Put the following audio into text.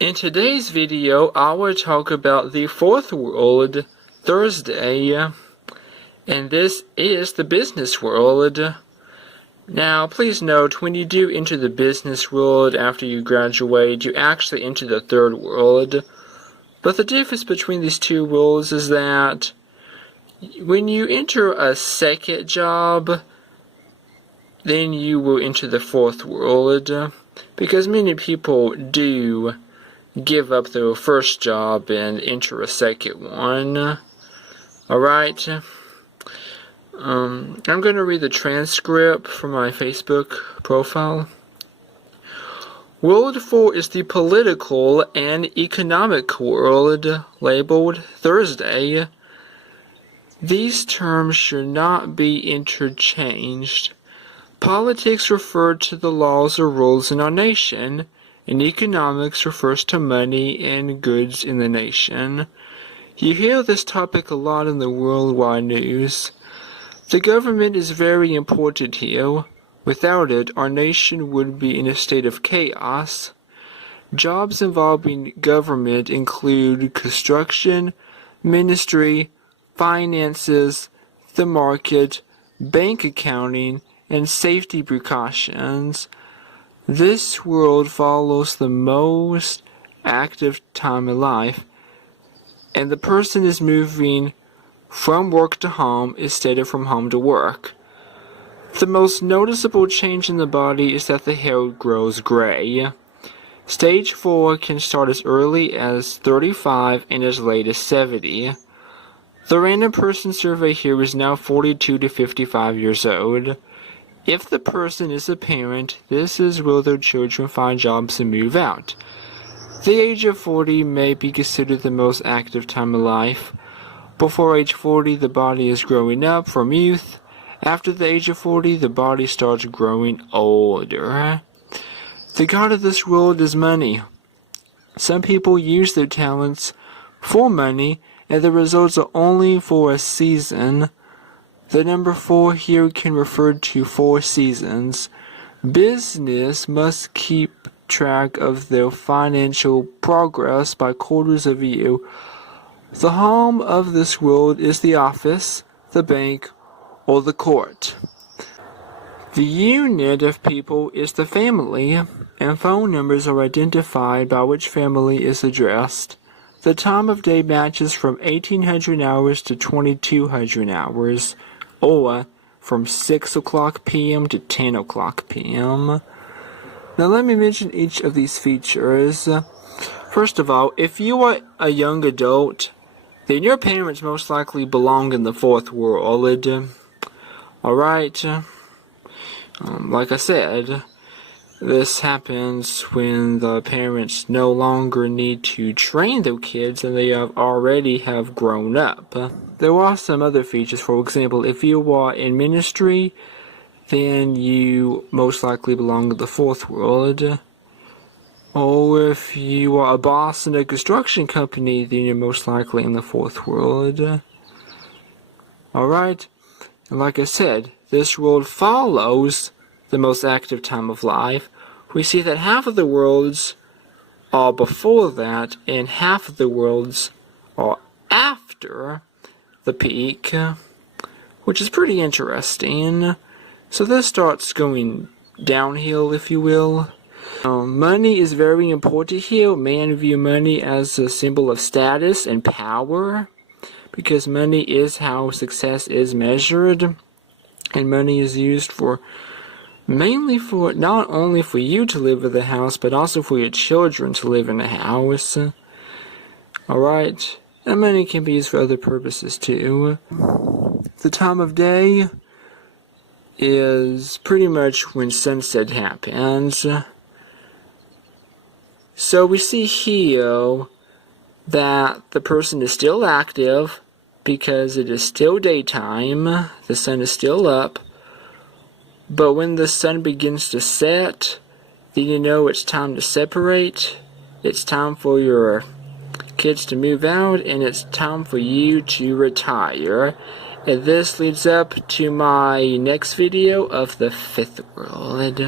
In today's video, I will talk about the fourth world, Thursday, and this is the business world. Now, please note, when you do enter the business world after you graduate, you actually enter the third world. But the difference between these two worlds is that when you enter a second job, then you will enter the fourth world, because many people do give up their first job and enter a second one. Alright, I'm going to read the transcript from my Facebook profile. World 4 is the political and economic world, labeled Thursday. These terms should not be interchanged. Politics refers to the laws or rules in our nation, and economics refers to money and goods in the nation. You hear this topic a lot in the worldwide news. The government is very important here. Without it, our nation would be in a state of chaos. Jobs involving government include construction, ministry, finances, the market, bank accounting, and safety precautions. This world follows the most active time in life, and the person is moving from work to home instead of from home to work. The most noticeable change in the body is that the hair grows gray. Stage 4 can start as early as 35 and as late as 70. The random person survey here is now 42 to 55 years old. If the person is a parent, this is where their children find jobs and move out. The age of 40 may be considered the most active time of life. Before age 40, the body is growing up from youth. After the age of 40, the body starts growing older. The god of this world is money. Some people use their talents for money, and the results are only for a season. The number 4 here can refer to 4 seasons. Business must keep track of their financial progress by quarters of a year. The home of this world is the office, the bank, or the court. The unit of people is the family, and phone numbers are identified by which family is addressed. The time of day matches from 1800 hours to 2200 hours, or from 6 o'clock p.m. to 10 o'clock p.m. Now let me mention each of these features. First of all, if you are a young adult, then your parents most likely belong in the fourth world. Alright, like I said, this happens when the parents no longer need to train their kids and they already have grown up. There are some other features. For example, if you are in ministry, then you most likely belong in the fourth world. Or if you are a boss in a construction company, then you're most likely in the fourth world. Alright, and like I said, this world follows the most active time of life. We see that half of the worlds are before that, and half of the worlds are after the peak, which is pretty interesting. So this starts going downhill, if you will. Money is very important here. Men view money as a symbol of status and power, because money is how success is measured, and money is used for mainly for not only for you to live in the house, but also for your children to live in the house. Alright, and money can be used for other purposes too. The time of day is pretty much when sunset happens. So we see here that the person is still active because it is still daytime, the sun is still up, but when the sun begins to set, then you know it's time to separate, it's time for your kids to move out, and it's time for you to retire. And this leads up to my next video of the fifth world.